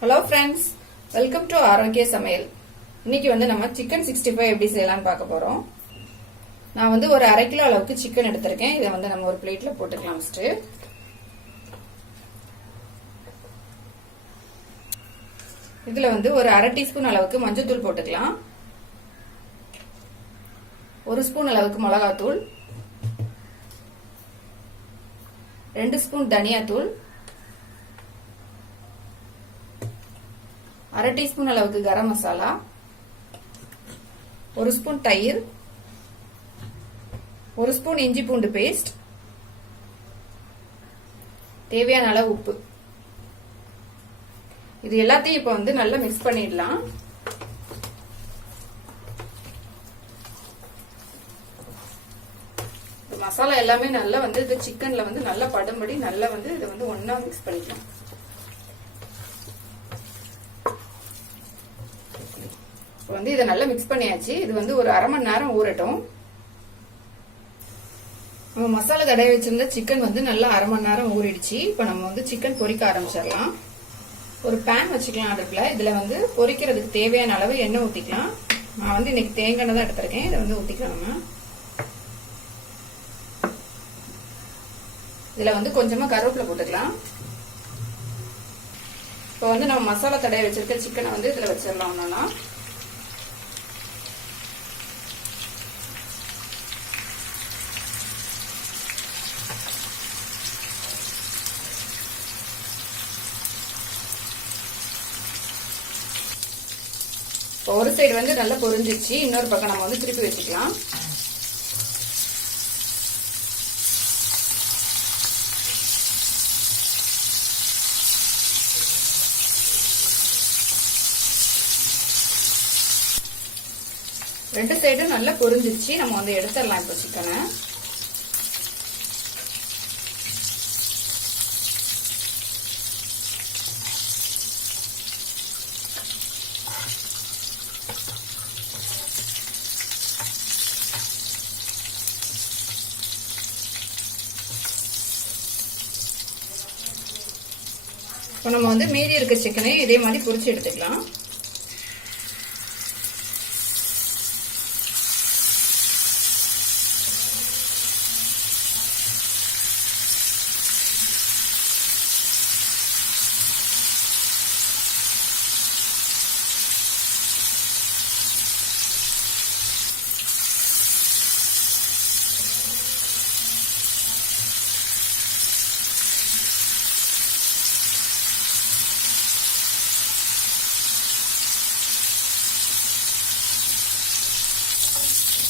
Hello friends, welcome to ஆரோக்கிய சமையல். இன்னைக்கு நம்ம சிக்கன் 65 எப்படி செய்யலாம்னு பார்க்க போறோம். நான் ஒரு 1/2 கிலோ அளவுக்கு சிக்கன் எடுத்திருக்கேன். இதை நம்ம ஒரு பிளேட்ல போட்டுக்கலாம். ஃபர்ஸ்ட் இதுல ஒரு 1/2 டீஸ்பூன் அளவுக்கு மஞ்சள் தூள் போட்டுக்கலாம். 1 ஸ்பூன் அளவுக்கு மிளகாத்தூள், 2 ஸ்பூன் தனியாத்தூள், 1/2 டீஸ்பூன் அளவுக்கு கரம் மசாலா, 1 ஸ்பூன் தயிர், 1 ஸ்பூன் இஞ்சி பூண்டு பேஸ்ட், தேவையான அளவு உப்பு. இது எல்லாத்தையும் இப்ப நல்லா மிக்ஸ் பண்ணிடலாம். மசாலா எல்லாமே நல்லா இது சிக்கன்ல நல்லா படும்படி நல்லா இதை ஒண்ணா மிக்ஸ் பண்ணிக்கலாம். இதை நல்லா மிக்ஸ் பண்ணியாச்சு. இது ஒரு 1/2 மணி நேரம் ஊறட்டும். நம்ம மசாலா தடவை வச்சிருந்த சிக்கன் நல்லா 1/2 மணி நேரம் ஊறிடுச்சு. இப்ப நம்ம சிக்கன் பொரிக்க ஆரம்பிச்சிடலாம். ஒரு பேன் வச்சுக்கலாம் அடுப்புல. இதுல பொரிக்கிறதுக்கு தேவையான அளவு எண்ணெய் ஊத்திக்கலாம். நான் இன்னைக்கு தேங்காய் எண்ணெய் தான் எடுத்திருக்கேன். இதை ஊத்திக்கலாம். நம்ம இதுல கொஞ்சமா கருவேப்பிலை போட்டுக்கலாம். இப்போ நம்ம மசாலா தடவை வச்சிருக்க சிக்கனை இதுல வச்சிடலாம். ஒண்ணுன்னா ஒரு சைடு நல்லா பொரிஞ்சிருச்சு. இன்னொரு பக்கம் நம்ம திருப்பி வச்சுக்கலாம். ரெண்டு சைடும் நல்லா பொரிஞ்சிருச்சு. நம்ம எடுத்துடலாம் இப்போ சிக்கனை. இப்போ நம்ம மீதி இருக்க சிக்கனை இதே மாதிரி பொரிச்சு எடுத்துக்கலாம்.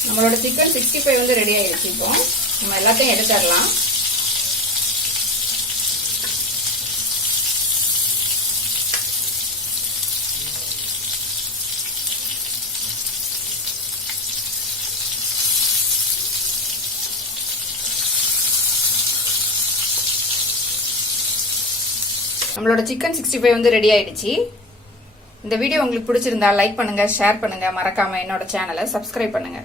நம்மளோட சிக்கன் 65 ரெடி ஆயிடுச்சு. இப்போ நம்ம எல்லாத்தையும் எடுத்துடலாம். நம்மளோட சிக்கன் 65 ரெடி ஆயிடுச்சு. இந்த வீடியோ உங்களுக்கு பிடிச்சிருந்தா லைக் பண்ணுங்க, ஷேர் பண்ணுங்க, மறக்காம என்னோட சேனலை சப்ஸ்கிரைப் பண்ணுங்க.